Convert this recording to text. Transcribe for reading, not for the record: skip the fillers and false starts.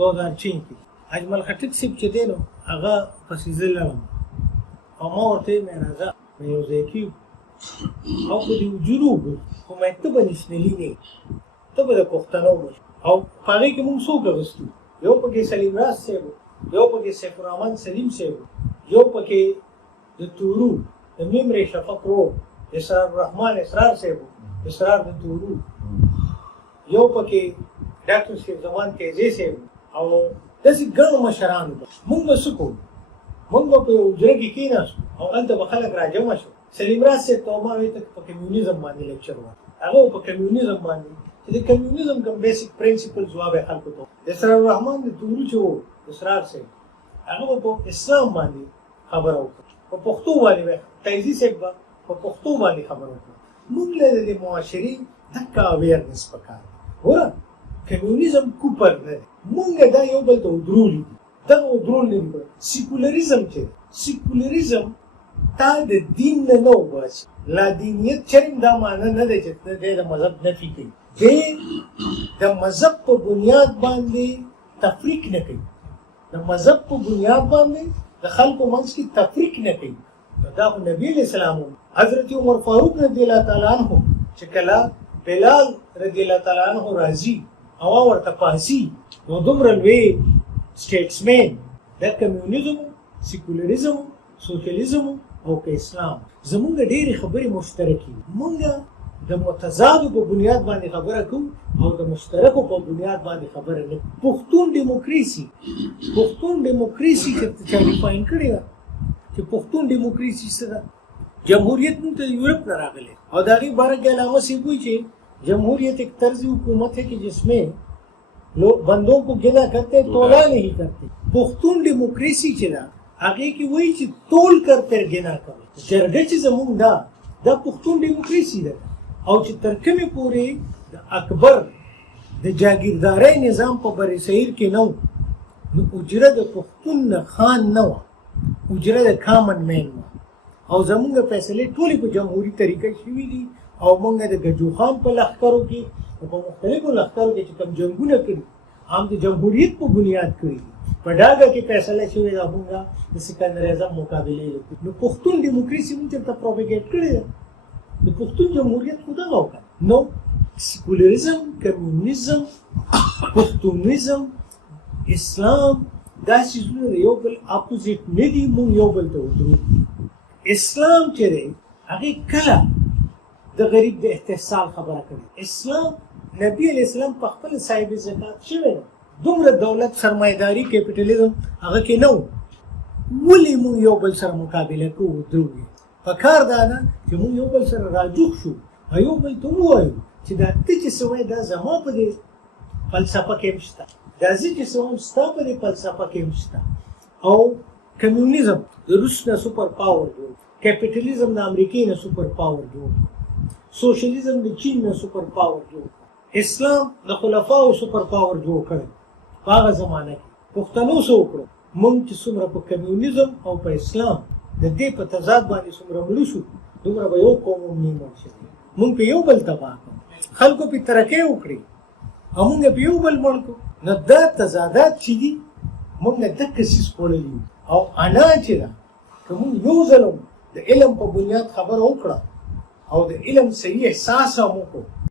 2006 کې اجمل خټک صاحب چې دی نو هغه پسې زه لاړم او ما ورته ویل راځه یو ځای کې او په دې وجود خو مې ته به نشنلي نه ته به د پښتنو او په هغې کې موږ څوک اغوستو یو پکې سلیم راز صاحب یو پکې سیف الرحمن سلیم صاحب یو پکې د تورو د میمرې شفق رو اسرار الرحمن اسرار صاحب اسرار د تورو یو پکې ډاکټر شیخ زمان تیزی صاحب او داسې ګڼو مشرانو موږ به څه کوو موږ به په یو حجره کې کېناستو او هلته به خلک راجمع شو سلیم راز صاحب ته ما وایي ته په کمیونیزم باندې لیکچر وایي هغه په کمیونیزم باندې چې د کمیونیزم کوم بیسیک پرنسپلز وایي خلکو ته اسرار الرحمن د تورو چې و اسرار صاحب هغه په اسلام باندې خبره وکړه په پښتو باندې تیزی صاحب به په پښتو باندې خبره وکړه موږ له د معاشرې دغه اویرنس پکار ګوره کمیونیزم کوپر نه دی موږ دا یو بل ته ودرولي دي دغه ودرول نه دي سیکولریزم چې سیکولریزم تا د دین نه نه وباسي لا دینیت چرم دا معنی نه دی چې د مذهب نفي کوي دی د مذهب په بنیاد باندې تفریق نه کوي د مذهب په بنیاد باندې د خلکو منځ کې تفریق نه کوي دا خو نبی علیہ السلام حضرت عمر فاروق رضی الله تعالی عنہ چې کله بلال رضی الله تعالی عنہ راځي او ورته پاسي نو دومره لوی سټیټسمن د کمیونیزم سیکولریزم سوشلیزم او اسلام زمونږ ډېرې خبرې مشترکې مونږ د متضادو په بنیاد باندې خبره کوو او د مشترکو په بنیاد باندې خبره نه پښتون ډیموکراسي چې چا ډیفاین کړې ده چې پښتون ډیموکراسي څه ده جمهوریت موږ ته یورپ نه راغلی او د هغې باره کې علامه صاحب وایي چې جمهوریت ایک طرز حکومت ہے کہ جس میں لوگ بندوں کو گنا کرتے تولا نہیں کرتے پښتون ډیموکراسي چې ده هغې کې وایي چې تول کر پیر ګنا کوي جرګه چې زموږ ده دا پښتون ډیموکراسي ده او چې تر کومې پورې د اکبر د جاګیردارۍ نظام په بر صغیر کې نه نو اجره د پښتون خان نه وه اجره د کامن مین وه او زموږ فیصلې ټولې په جمهوري طریقه شوي دي او موږ د ګجو خان په لښکرو کې په مختلفو لښکرو کې چې کوم جنګونه کړي هم د جمهوریت په بنیاد کړي دي په ډاګه کې فیصله شوې ده موږ د سکندر اعظم مقابلې وکړو نو پښتون ډیموکراسي موږ چېرته پروپیګیټ کړې ده د پښتون جمهوریت خو دغه وکړه نو سیکولریزم کمیونیزم پښتونیزم اسلام دا څیزونه د یو بل اپوزیټ نه دي موږ یو بل ته ودرو اسلام چې دی هغې کله د غریب د احتساب خبره کړې اسلام نبی علیه السلام په خپل صاحب زکات شوی دی دومره دولت سرمایهداري کیپیټالیزم هغه کې نه و ولې موږ یو بل سره مقابله کوو ودرو پکار دا ده چې موږ یو بل سره راجوخ شو او یو بل ته ووایو چې دا ته چې څه وایې دا زما په دې فلسفه کې هم شته دا زه چې څه وایم ستا په دې فلسفه کې هم شته او کمیونیزم د روس نه سوپر پاور جوړ کیپیټالیزم د امریکې نه سوپر پاور جوړ سوشلیزم د چین نه سوپر پاور جوړ اسلام د خلفاو سوپر پاور جوړ کړی په هغه زمانه کې پښتنو څه وکړو موږ چې څومره په کمیونیزم او په اسلام د دې په تضاد باندې څومره مړه شو دومره به یو قوم هم نه مړ شي موږ په یو بل تباه کړو خلکو پې ترقۍ وکړې او موږ په یو بل مړ کړو نو دا تضادات چې دي موږ نه دقه څیز خوړلي او انا چې ده که موږ یو ځل د علم په بنیاد خبره وکړه او د علم صحیح احساس هم وکړو